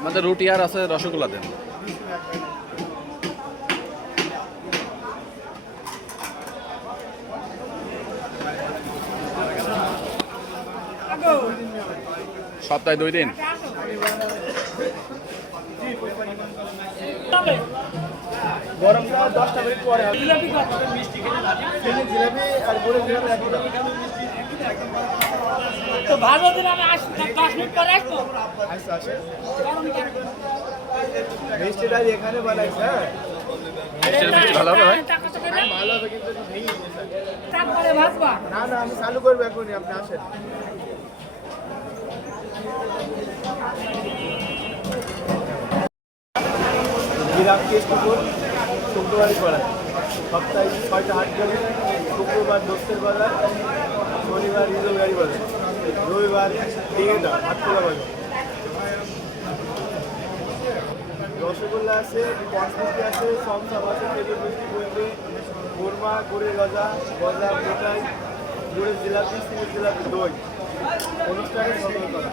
আমাদের রুটি আর আছে, রসগোল্লা দেন। সপ্তাহে 2 দিন। গরমটা 10টা মিনিট পরে হবে। জিলাপি আর গুড়ের জিলাপি একই দাম। তো ভালো দিন আমি 10 মিনিট পরে আসবো। আসে মিষ্টিটা এখানে বানাইছে। হ্যাঁ মিষ্টি ভালো হবে ভাই? ভালো হবে কিন্তু ভেঙে গেছে। তারপরে ভাজবা। না না আমি চালু করবো এখনই, আপনি আসেন। গ্রাম কেষ্টপুর শুক্রবারই করা, সপ্তাহে 6টা হাট করে। শুক্রবার দোস্তের বাজার, শনিবার ইজলগাড়ি বাজার, রবিবার ডিঙেটা হাটখোলা বাজার। রসগোল্লা আছে, পঞ্চমিষ্টি আছে, সমসাম আছে, খেজুর মিষ্টি, বুন্দি, কোরমা, গুড়ের গজা, গজা, মিঠাই, গুড়ের জিলাপি, সিমের জিলাপি, দই। অনুষ্ঠানে সকল করা।